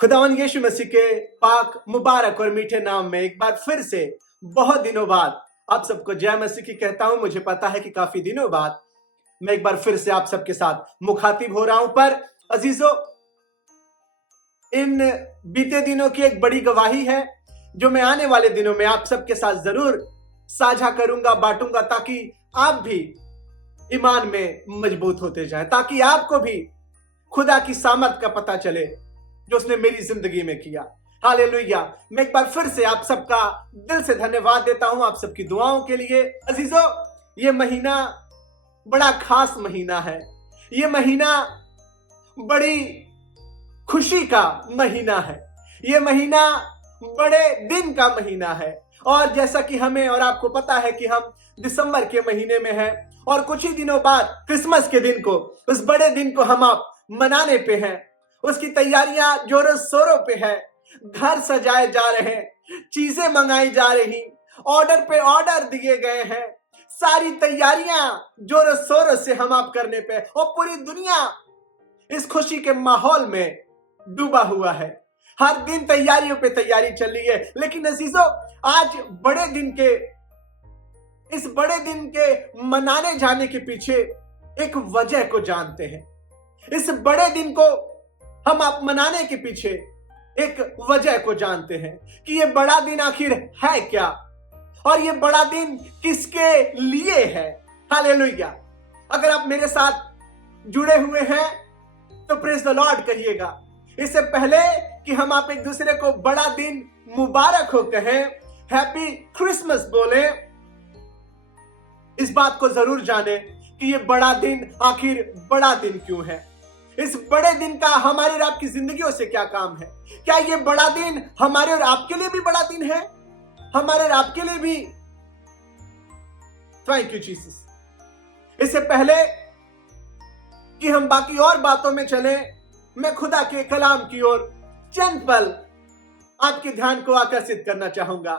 खुदावन यीशु मसीह के पाक मुबारक और मीठे नाम में एक बार फिर से बहुत दिनों बाद आप सबको जय मसीह की कहता हूं। मुझे पता है कि काफी दिनों बाद मैं एक बार फिर से आप सबके साथ मुखातिब हो रहा हूं, पर अजीजों, इन बीते दिनों की एक बड़ी गवाही है जो मैं आने वाले दिनों में आप सबके साथ जरूर साझा करूंगा, बांटूंगा, ताकि आप भी ईमान में मजबूत होते जाएं, ताकि आपको भी खुदा की सामर्थ का पता चले जो उसने मेरी जिंदगी में किया। हालेलुया। मैं एक बार फिर से आप सबका दिल से धन्यवाद देता हूं, आप सबकी दुआओं के लिए। अजीजों, ये महीना बड़ा खास महीना है। ये महीना बड़ी खुशी का महीना है। ये महीना बड़े दिन का महीना है। और जैसा कि हमें और आपको पता है कि हम दिसंबर के महीने में हैं और कुछ ही दिनों बाद क्रिसमस के दिन को, उस बड़े दिन को हम आप मनाने पे हैं। उसकी तैयारियां जोरों शोरों पे है। घर सजाए जा रहे हैं, चीजें मंगाई जा रही, ऑर्डर पे ऑर्डर दिए गए हैं। सारी तैयारियां जोरों शोरों से हम आप करने पे, और पूरी दुनिया इस खुशी के माहौल में डूबा हुआ है। हर दिन तैयारियों पे तैयारी चल रही है। लेकिन अजीजों, आज बड़े दिन के, इस बड़े दिन के मनाने जाने के पीछे एक वजह को जानते हैं। इस बड़े दिन को हम आप मनाने के पीछे एक वजह को जानते हैं कि ये बड़ा दिन आखिर है क्या, और ये बड़ा दिन किसके लिए है। हालेलुया। अगर आप मेरे साथ जुड़े हुए हैं तो प्रेज द लॉर्ड कहिएगा। इससे पहले कि हम आप एक दूसरे को बड़ा दिन मुबारक हो कहें, हैप्पी क्रिसमस बोले, इस बात को जरूर जाने कि ये बड़ा दिन आखिर बड़ा दिन क्यों है। इस बड़े दिन का हमारे और आपकी जिंदगियों से क्या काम है। क्या ये बड़ा दिन हमारे और आपके लिए भी बड़ा दिन है? हमारे और आपके लिए भी। Thank you Jesus. इससे पहले कि हम बाकी और बातों में चले, मैं खुदा के कलाम की ओर चंद पल आपके ध्यान को आकर्षित करना चाहूंगा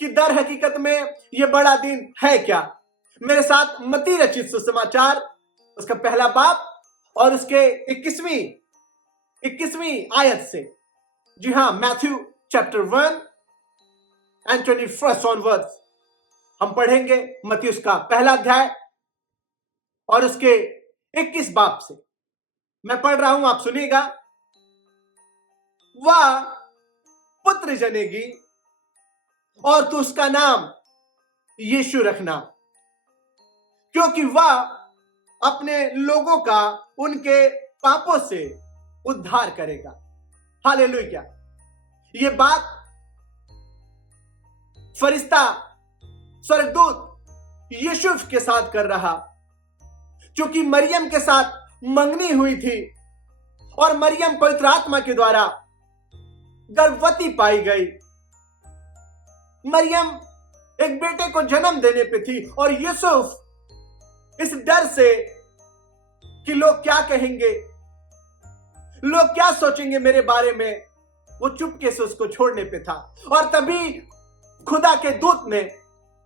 कि दर हकीकत में यह बड़ा दिन है क्या। मेरे साथ मत्ती रचित सुसमाचार, उसका पहला बाब और उसके 21वीं आयत से, जी हां, मैथ्यू चैप्टर 1 एंड 21 ऑनवर्ड्स हम पढ़ेंगे। मत्ती उसका पहला अध्याय और उसके 21 बाब से मैं पढ़ रहा हूं, आप सुनिएगा। वह पुत्र जनेगी और तू उसका नाम यीशु रखना, क्योंकि वह अपने लोगों का उनके पापों से उद्धार करेगा। हालेलुया। ये बात फरिश्ता स्वर्गदूत यूसुफ के साथ कर रहा, क्योंकि मरियम के साथ मंगनी हुई थी और मरियम पवित्र आत्मा के द्वारा गर्भवती पाई गई। मरियम एक बेटे को जन्म देने पे थी और यूसुफ इस डर से कि लोग क्या कहेंगे, लोग क्या सोचेंगे मेरे बारे में, वो चुपके से उसको छोड़ने पे था। और तभी खुदा के दूत ने,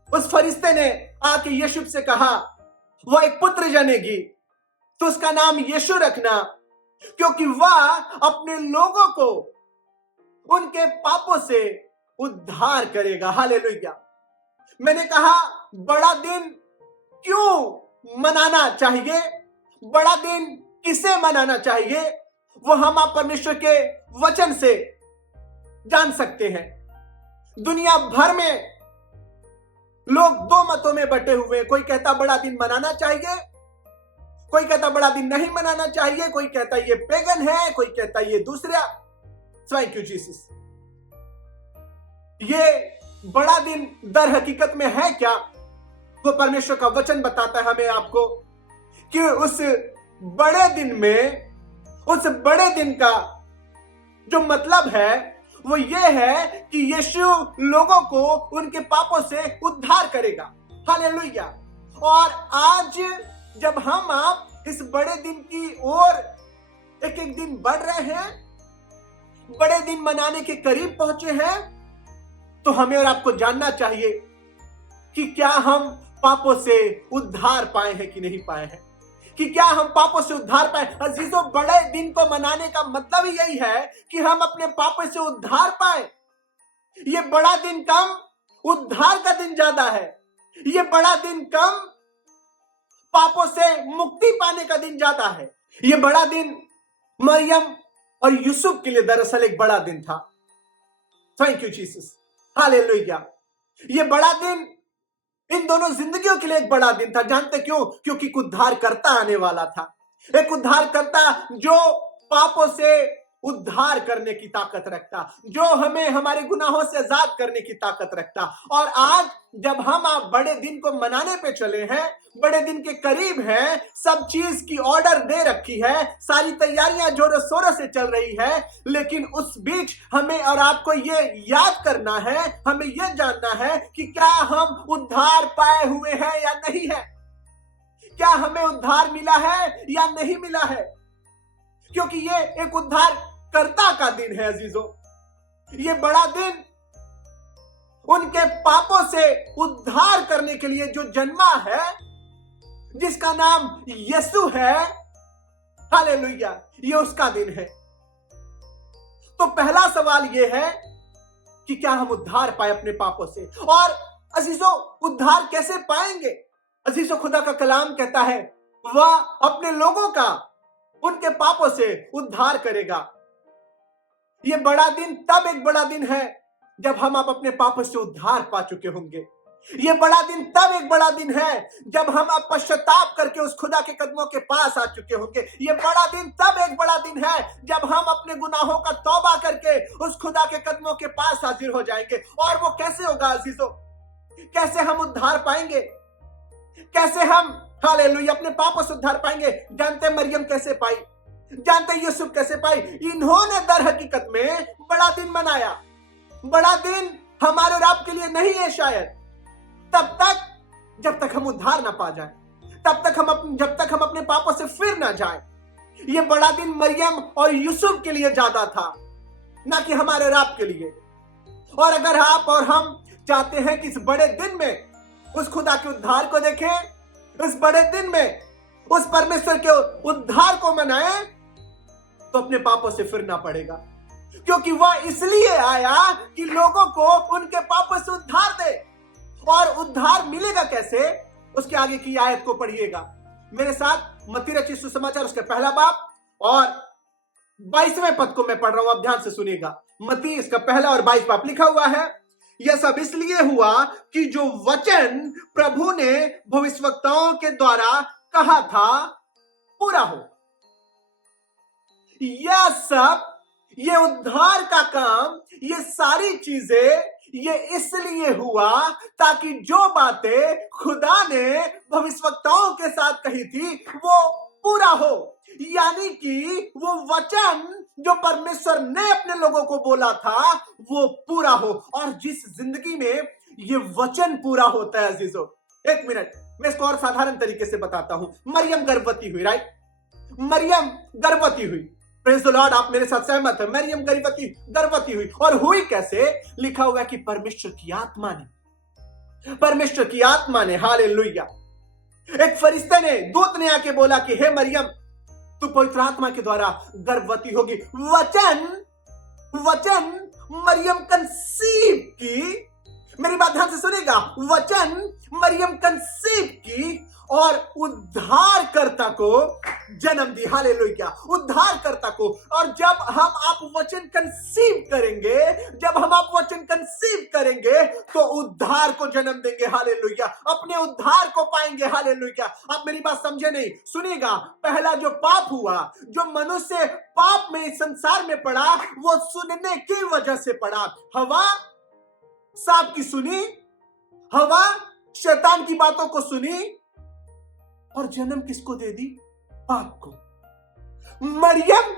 उस फरिश्ते ने आके यीशु से कहा, वह एक पुत्र जनेगी, तो उसका नाम यीशु रखना, क्योंकि वह अपने लोगों को उनके पापों से उद्धार करेगा। हालेलुया। मैंने कहा, बड़ा दिन क्यों मनाना चाहिए, बड़ा दिन किसे मनाना चाहिए, वो हम आप परमेश्वर के वचन से जान सकते हैं। दुनिया भर में लोग दो मतों में बटे हुए। कोई कहता बड़ा दिन मनाना चाहिए, कोई कहता बड़ा दिन नहीं मनाना चाहिए, कोई कहता ये पेगन है, कोई कहता ये दूसरा। Thank you Jesus. ये बड़ा दिन दर हकीकत में है क्या, वो परमेश्वर का वचन बताता है हमें आपको कि उस बड़े दिन में, उस बड़े दिन का जो मतलब है वो ये है कि यीशु लोगों को उनके पापों से उद्धार करेगा। हालेलुया। और आज जब हम आप इस बड़े दिन की ओर एक एक दिन बढ़ रहे हैं, बड़े दिन मनाने के करीब पहुंचे हैं, तो हमें और आपको जानना चाहिए कि क्या हम पापों से उद्धार पाए हैं कि नहीं पाए हैं। कि क्या हम पापों से उद्धार पाए। अजीजों, बड़े दिन को मनाने का मतलब ही यही है कि हम अपने पापों से उद्धार पाए। ये बड़ा दिन कम, उद्धार का दिन ज्यादा है। ये बड़ा दिन कम, पापों से मुक्ति पाने का दिन ज्यादा है। ये बड़ा दिन मरियम और यूसुफ के लिए दरअसल एक बड़ा दिन था। Thank you Jesus, hallelujah. ये बड़ा दिन इन दोनों जिंदगियों के लिए एक बड़ा दिन था। जानते क्यों? क्योंकि एक उद्धारकर्ता आने वाला था। एक उद्धारकर्ता जो पापों से उद्धार करने की ताकत रखता, जो हमें हमारे गुनाहों से आजाद करने की ताकत रखता। और आज जब हम आप बड़े दिन को मनाने पे चले हैं, बड़े दिन के करीब हैं, सब चीज की ऑर्डर दे रखी है, सारी तैयारियां जोरों शोरों से चल रही है, लेकिन उस बीच हमें और आपको ये याद करना है, हमें ये जानना है कि क्या हम उद्धार पाए हुए हैं या नहीं है। क्या हमें उद्धार मिला है या नहीं मिला है। क्योंकि ये एक उद्धारकर्ता का दिन है अजीजों। ये बड़ा दिन उनके पापों से उद्धार करने के लिए जो जन्मा है, जिसका नाम यीशु है, हालेलुया, ये उसका दिन है। तो पहला सवाल ये है कि क्या हम उद्धार पाए अपने पापों से। और अजीजों, उद्धार कैसे पाएंगे। अजीजों, खुदा का कलाम कहता है वह अपने लोगों का उनके पापों से उद्धार करेगा। यह बड़ा दिन तब एक बड़ा दिन है जब हम आप अपने पापों से उद्धार पा चुके होंगे। यह बड़ा दिन तब एक बड़ा दिन है जब हम आप पश्चाताप करके उस खुदा के कदमों के पास आ चुके होंगे। यह बड़ा दिन तब एक बड़ा दिन है जब हम अपने गुनाहों का तौबा करके उस खुदा के कदमों के पास हाजिर हो जाएंगे। और वो कैसे होगा अजीजों? कैसे हम उद्धार पाएंगे? कैसे हम हालेलुया अपने पापों से उद्धार पाएंगे? जानते मरियम कैसे पाई? जानते यूसुफ कैसे पाई? इन्होंने दर हकीकत में बड़ा दिन मनाया। बड़ा दिन हमारे और आपके लिए नहीं है शायद, तब तक जब तक हम उद्धार ना पा जाए, जब तक हम अपने पापों से फिर ना जाए। ये बड़ा दिन मरियम और यूसुफ के लिए ज्यादा था, ना कि हमारे और आपके लिए। और अगर आप और हम चाहते हैं कि इस बड़े दिन में उस खुदा के उद्धार को देखें, इस बड़े दिन में उस परमेश्वर के उद्धार को मनाएं, तो अपने पापों से फिरना पड़ेगा। क्योंकि वह इसलिए आया कि लोगों को उनके पापों से उद्धार दे। और उद्धार मिलेगा कैसे? उसके आगे की आयत को पढ़िएगा मेरे साथ। मत्ती रचित सुसमाचार उसके पहला बाब और 22वें पद को मैं पढ़ रहा हूं, आप ध्यान से सुनिएगा। मत्ती इसका पहला और 22 बाब लिखा हुआ है, यह सब इसलिए हुआ कि जो वचन प्रभु ने भविष्यवक्ताओं के द्वारा कहा था पूरा हो। यह सब, ये उद्धार का काम, ये सारी चीजें ये इसलिए हुआ ताकि जो बातें खुदा ने भविष्यवक्ताओं के साथ कही थी वो पूरा हो। यानी कि वो वचन जो परमेश्वर ने अपने लोगों को बोला था वो पूरा हो। और जिस जिंदगी में ये वचन पूरा होता है अजीजों, एक मिनट मैं इसको और साधारण तरीके से बताता हूं। मरियम गर्भवती हुई, राइट? मरियम गर्भवती हुई, प्रेज़ द लॉर्ड। आप मेरे साथ सहमत हैं? मरियम गर्भवती हुई। और हुई कैसे? लिखा हुआ कि परमेश्वर की आत्मा ने हालेलुया, एक फरिश्ते ने, दूत ने आके बोला कि हे मरियम, तू पवित्र आत्मा के द्वारा गर्भवती होगी। वचन मरियम कंसीव की, मेरी बात ध्यान से सुनेगा, वचन मरियम कंसीव की और उद्धारकर्ता को जन्म दी। हालेलुया, उद्धारकर्ता को। और जब हम आप वचन कंसीव करेंगे तो उद्धार को जन्म देंगे। हालेलुया, अपने उद्धार को पाएंगे। हालेलुया। आप मेरी बात समझे नहीं? सुनिएगा, पहला जो पाप हुआ, जो मनुष्य पाप में इस संसार में पड़ा, वो सुनने की वजह से पड़ा। हवा सांप की सुनी, हवा शैतान की बातों को सुनी और जन्म किसको दे दी? पाप को। मरियम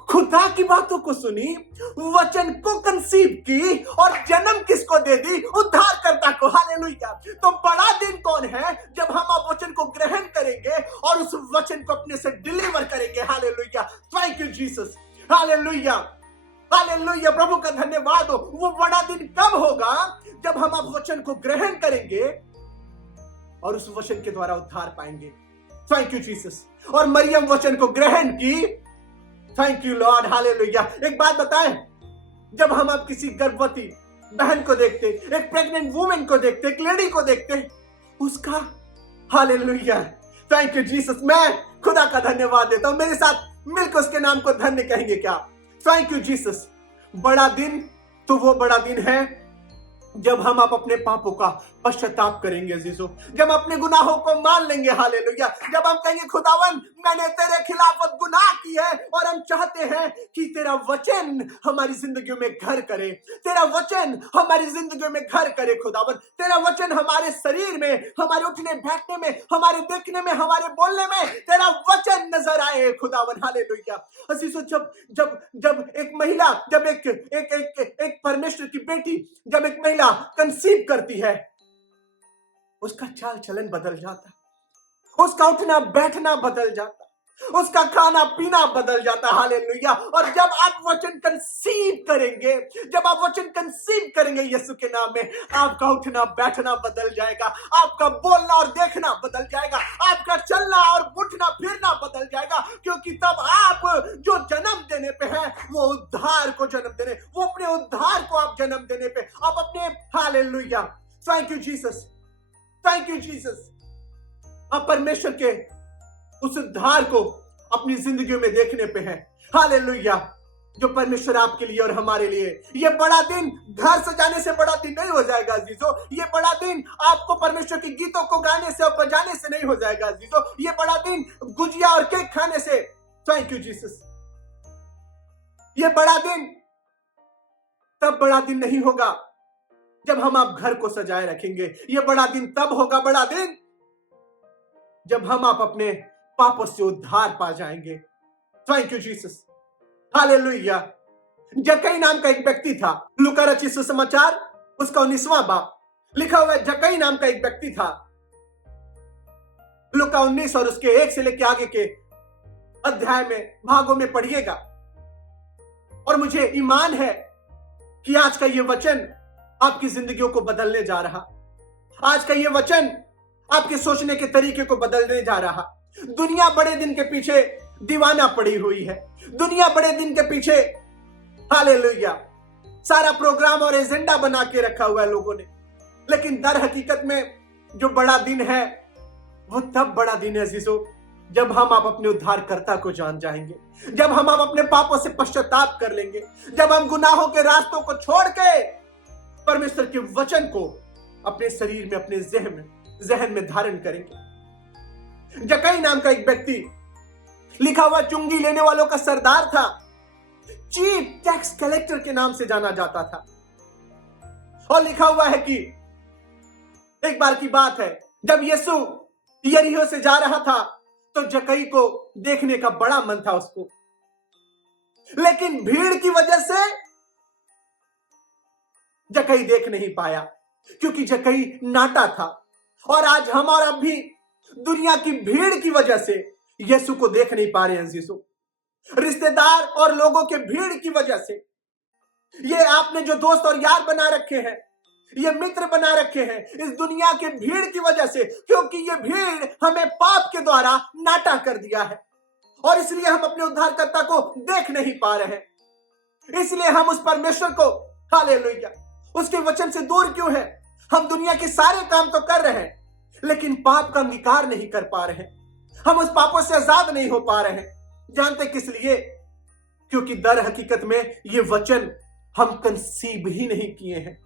खुदा की बातों को सुनी, वचन को कंसीव की और जन्म किसको दे दी? उद्धारकर्ता को। हालेलुया। तो बड़ा दिन कौन है? जब हम आप वचन को ग्रहण करेंगे और उस वचन को अपने से डिलीवर करेंगे। Hallelujah, thank you Jesus. Hallelujah, hallelujah, प्रभु का धन्यवाद हो। वो बड़ा दिन कब होगा? जब हम आप वचन को ग्रहण करेंगे और उस वचन के द्वारा उद्धार पाएंगे। Thank you Jesus. और मरियम वचन को ग्रहण की। Thank you Lord, hallelujah. एक बात बताएं, जब हम अब किसी गर्भवती बहन को देखते, एक प्रेग्नेंट वुमेन को देखते, एक लेडी को देखते, उसका हालेलुया, थैंक यू जीसस, मैं खुदा का धन्यवाद देता हूं। मेरे साथ मिलकर उसके नाम को धन्य कहेंगे क्या? Thank you Jesus. बड़ा दिन तो वो बड़ा दिन है जब हम आप अपने पापों का पश्चाताप करेंगे अजीजों, जब अपने गुनाहों को मान लेंगे, हालेलुया। जब हम कहेंगे खुदावन मैंने तेरे खिलाफ गुनाह की है और हम चाहते हैं कि तेरा वचन हमारी जिंदगी में घर करे, तेरा वचन हमारी जिंदगी में घर करे खुदावन, तेरा वचन हमारे शरीर में, हमारे उठने बैठने में, हमारे देखने में, हमारे बोलने में तेरा वचन नजर आए खुदावन, हालेलुया। अजीजों, जब जब जब एक महिला, जब एक परमेश्वर की बेटी, जब एक महिला कंसीव करती है, उसका चाल चलन बदल जाता, उसका उठना बैठना बदल जाता, उसका खाना पीना बदल जाता, हालेलुया। और जब आप वचन कंसीव करेंगे, जब आप वचन कंसीव करेंगे यीशु के नाम में, आपका उठना बैठना बदल जाएगा, आपका बोलना और देखना बदल जाएगा, आपका चलना और उठना फिरना बदल जाएगा, क्योंकि तब आप जो जन्म देने पे है वो उद्धार को जन्म देने, वो अपने उद्धार को आप जन्म देने पे, आप अपने, hallelujah, thank you Jesus, thank you Jesus, आप परमेश्वर के उस उद्धार को अपनी जिंदगी में देखने पे है, हालेलुया, जो परमेश्वर आपके लिए और हमारे लिए। ये बड़ा दिन घर सजाने से बड़ा दिन नहीं हो जाएगा अजीजों, ये बड़ा दिन आपको परमेश्वर के गीतों को गाने से और बजाने से नहीं हो जाएगा अजीजों, ये बड़ा दिन गुजिया और केक खाने से, थैंक यू जीसस, ये बड़ा दिन तब बड़ा दिन नहीं होगा जब हम आप घर को सजाए रखेंगे, ये बड़ा दिन तब होगा बड़ा दिन जब हम आप अपने पापों से उद्धार पा जाएंगे। Thank you Jesus, hallelujah. जक्कई नाम का एक व्यक्ति था, लूका रचित सुसमाचार उसका 19वां बाब लिखा हुआ है, जक्कई नाम का एक व्यक्ति था, लूका 19 और उसके 1 से लेकर आगे के अध्याय में, भागों में पढ़िएगा। और मुझे ईमान है कि आज का ये वचन आपकी जिंदगियों को बदलने जा रहा, आज का ये वचन आपके सोचने के तरीके को बदलने जा रहा। दुनिया बड़े दिन के पीछे दीवाना पड़ी हुई है, दुनिया बड़े दिन के पीछे, हालेलुया, सारा प्रोग्राम और एजेंडा बना के रखा हुआ है लोगों ने, लेकिन दर हकीकत में जो बड़ा दिन है वो तब बड़ा दिन है अजीजों जब हम आप अपने उद्धारकर्ता को जान जाएंगे, जब हम आप अपने पापों से पश्चाताप कर लेंगे, जब हम गुनाहों के रास्तों को छोड़ के परमेश्वर के वचन को अपने शरीर में, अपने जहन में धारण करेंगे। जक्कई नाम का एक व्यक्ति, लिखा हुआ चुंगी लेने वालों का सरदार था, चीफ टैक्स कलेक्टर के नाम से जाना जाता था। और लिखा हुआ है कि एक बार की बात है, जब यीशु यरीहो से जा रहा था तो जक्कई को देखने का बड़ा मन था उसको, लेकिन भीड़ की वजह से जक्कई देख नहीं पाया, क्योंकि जक्कई नाटा था। और आज हम और अब भी दुनिया की भीड़ की वजह से यीशु को देख नहीं पा रहे हैं यीशु, रिश्तेदार और लोगों के भीड़ की वजह से, ये आपने जो दोस्त और यार बना रखे हैं, ये मित्र बना रखे हैं, इस दुनिया के भीड़ की वजह से, क्योंकि ये भीड़ हमें पाप के द्वारा नाटा कर दिया है और इसलिए हम अपने उद्धारकर्ता को देख नहीं पा रहे हैं। इसलिए हम उस परमेश्वर को, हालेलुया, उसके वचन से दूर क्यों है? हम दुनिया के सारे काम तो कर रहे हैं लेकिन पाप का अंगीकार नहीं कर पा रहे हैं, हम उस पापों से आजाद नहीं हो पा रहे हैं। जानते किस लिए? क्योंकि दर हकीकत में ये वचन हम कंसीव ही नहीं किए हैं,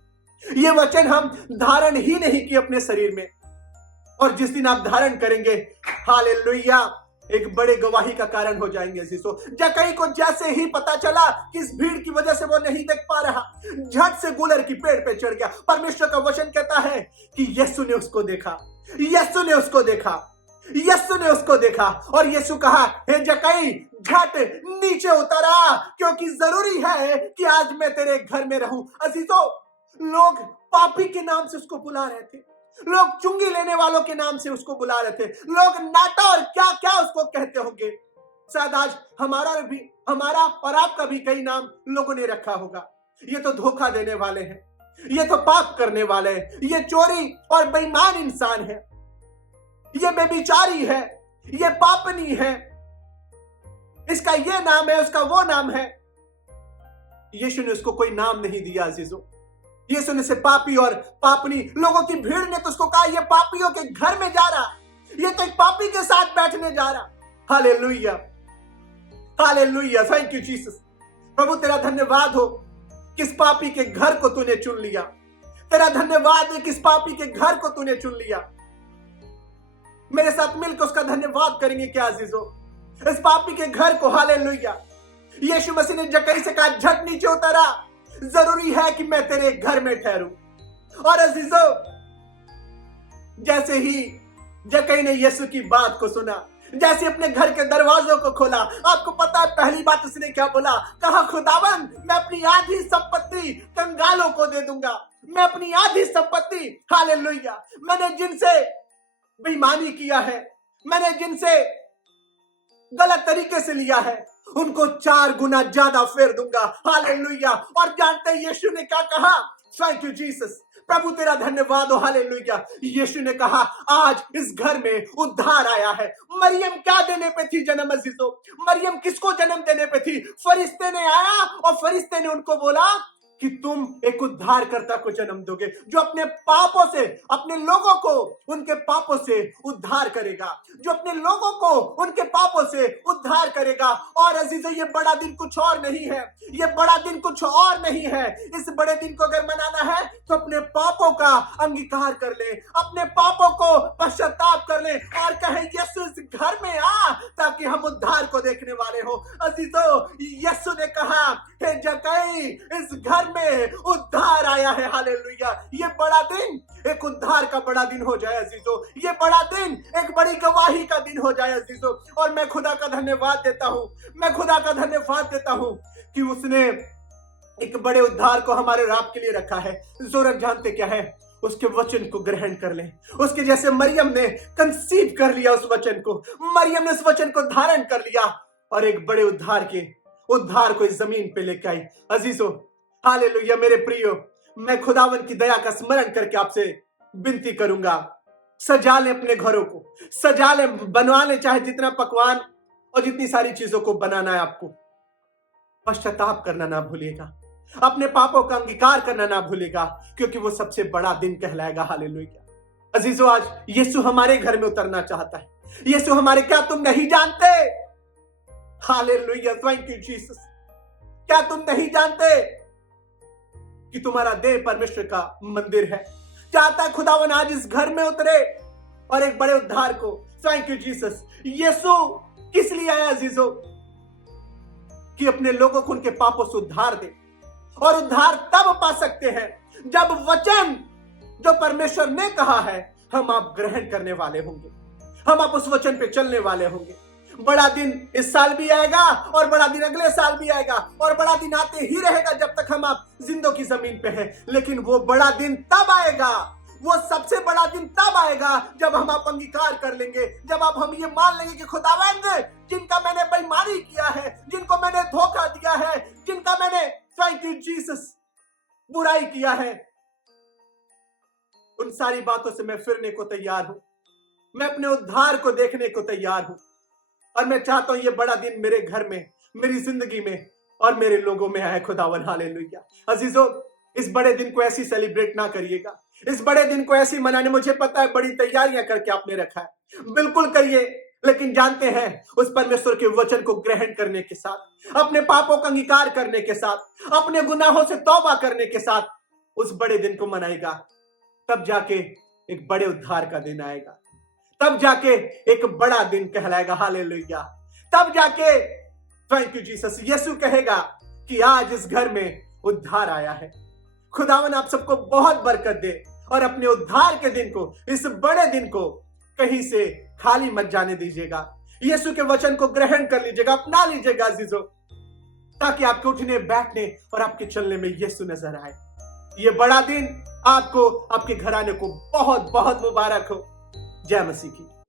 ये वचन हम धारण ही नहीं किए अपने शरीर में। और जिस दिन आप धारण करेंगे, हालेलुया, एक बड़े गवाही का कारण हो जाएंगे अजीजों। जक्कई को जैसे ही पता चला कि इस भीड़ की वजह से वो नहीं देख पा रहा, झट से गुलर की पेड़ पे चढ़ गया। परमेश्वर का वचन कहता है कि यीशु ने उसको देखा, यीशु ने उसको देखा, यीशु ने उसको देखा और यीशु कहा, हे जक्कई, झट नीचे उतरा, क्योंकि जरूरी है कि आज मैं तेरे घर में रहूं। अजीजों, लोग पापी के नाम से उसको बुला रहे थे, लोग चुंगी लेने वालों के नाम से उसको बुला रहे थे, लोग नाटा और क्या क्या उसको कहते होंगे। शायद आज हमारा और आपका भी कई नाम लोगों ने रखा होगा। ये तो धोखा देने वाले हैं, ये तो पाप करने वाले हैं, ये चोरी और बेईमान इंसान है, ये बेविचारी है, ये पापनी है, इसका ये नाम है, उसका वो नाम है। यीशु ने उसको कोई नाम नहीं दिया अजीजों। यीशु ने से पापी और पापनी, लोगों की भीड़ ने तो उसको कहा ये पापियों के घर में जा रहा, ये तो एक पापी के साथ बैठने जा रहा। Hallelujah, hallelujah, thank you Jesus. प्रभु तेरा धन्यवाद हो, किस पापी के घर को तूने चुन लिया। तेरा धन्यवाद है, किस पापी के घर को तूने चुन लिया। मेरे साथ मिलकर उसका धन्यवाद करेंगे क्या अजीजों, इस पापी के घर को। हालेलुया। यीशु मसीह ने जक्कई से कहा झट नीचे उतरा, जरूरी है कि मैं तेरे घर में ठहरूं। और अजीजों, जैसे ही जक्कई ने यीशु की बात को सुना, जैसे अपने घर के दरवाजों को खोला, आपको पता है पहली बात उसने क्या बोला? कहा खुदावन मैं अपनी आधी संपत्ति कंगालों को दे दूंगा, मैं अपनी आधी संपत्ति। हालेलुया। मैंने जिनसे बेईमानी किया है, मैंने जिनसे गलत तरीके से लिया है, उनको 4 गुना ज्यादा फेर दूंगा। हालेलुया। और जानते हैं यीशु ने क्या कहा? Thank you Jesus. प्रभु तेरा धन्यवाद हो। हालेलुया। यीशु ने कहा आज इस घर में उद्धार आया है। मरियम क्या देने पे थी जन्म अजीजों? मरियम किसको जन्म देने पे थी? फरिश्ते ने आया और फरिश्ते ने उनको बोला कि तुम एक उद्धारकर्ता को जन्म दोगे, जो अपने पापों से, अपने लोगों को उनके पापों से उद्धार करेगा, जो अपने लोगों को उनके पापों से उद्धार करेगा। और अजीजों, ये बड़ा दिन कुछ और नहीं है, ये बड़ा दिन कुछ और नहीं है। इस बड़े दिन को अगर मनाना है तो अपने पापों का अंगीकार कर ले, अपने पापों को पश्चाताप कर ले और कहे यीशु इस घर में आ, ताकि हम उद्धार को देखने वाले हो। अजीजों, यीशु ने कहा हे जक्कई इस घर में उद्धार आया है। हालेलुया। ये बड़ा दिन एक उद्धार का बड़ा दिन हो जाए अजीजों, ये बड़ा दिन एक बड़ी गवाही का दिन हो जाए अजीजों। और मैं खुदा का धन्यवाद देता हूं, मैं खुदा का धन्यवाद देता हूं कि उसने एक बड़े उद्धार को हमारे राब के लिए रखा है। जोरक जानते क्या है? उसके वचन को ग्रहण कर ले। उसके जैसे मरियम ने कंसीव कर लिया उस वचन को, मरियम ने उस वचन को धारण कर लिया और एक बड़े उद्धार को इस जमीन पे लेके आई। अजीजों, हालेलुया। मेरे प्रियो, मैं खुदावन की दया का स्मरण करके आपसे विनती करूंगा, सजा ले अपने घरों को, सजा ले, बनवा ले, चाहे जितना पकवान और जितनी सारी चीजों को बनाना है आपको। पश्चाताप करना ना भूलिएगा, अपने पापों का अंगीकार करना ना भूलिएगा, क्योंकि वो सबसे बड़ा दिन कहलाएगा। हालेलुया। अजीजों, आज यीशु हमारे घर में उतरना चाहता है। यीशु हमारे, क्या तुम नहीं जानते? Hallelujah, thank you Jesus. क्या तुम नहीं जानते कि तुम्हारा देह परमेश्वर का मंदिर है? चाहता है खुदावन आज इस घर में उतरे और एक बड़े उद्धार को। Thank you Jesus. यीशु किस लिए आया अजीजों? कि अपने लोगों को उनके पापों से उद्धार दे। और उद्धार तब पा सकते हैं जब वचन जो परमेश्वर ने कहा है हम आप ग्रहण करने वाले होंगे, हम आप उस वचन पे चलने वाले होंगे। बड़ा दिन इस साल भी आएगा और बड़ा दिन अगले साल भी आएगा और बड़ा दिन आते ही रहेगा जब तक हम आप जिंदों की जमीन पे हैं। लेकिन वो बड़ा दिन तब आएगा, वो सबसे बड़ा दिन तब आएगा जब हम आप अंगीकार कर लेंगे, जब आप हम ये मान लेंगे कि खुदावंद जिनका मैंने बेईमानी किया है, जिनको मैंने धोखा दिया है, जिनका मैंने थैंक यू जीसस बुराई किया है, उन सारी बातों से मैं फिरने को तैयार हूं। मैं अपने उद्धार को देखने को तैयार हूं और मैं चाहता हूं ये बड़ा दिन मेरे घर में, मेरी जिंदगी में और मेरे लोगों में आए। खुदावन हालेलुया। अजीजों, इस बड़े दिन को ऐसी सेलिब्रेट ना करिएगा, इस बड़े दिन को ऐसी मनाने, मुझे पता है बड़ी तैयारियां करके आपने रखा है, बिल्कुल करिए, लेकिन जानते हैं उस परमेश्वर के वचन को ग्रहण करने के साथ, अपने पापों का अंगीकार करने के साथ, अपने गुनाहों से तौबा करने के साथ उस बड़े दिन को मनाएगा। तब जाके एक बड़े उद्धार का दिन आएगा, तब जाके एक बड़ा दिन कहलाएगा। हालेलुया। तब जाके थैंक यू जीसस, यीशु कहेगा कि आज इस घर में उद्धार आया है। खुदावन आप सबको बहुत बरकत दे और अपने उद्धार के दिन को, इस बड़े दिन को कहीं से खाली मत जाने दीजिएगा। यीशु के वचन को ग्रहण कर लीजिएगा, अपना लीजिएगा अजीजों, ताकि आपके उठने बैठने और आपके चलने में यीशु नजर आए। ये बड़ा दिन आपको, आपके घराने को बहुत बहुत मुबारक हो। जय मसीह की।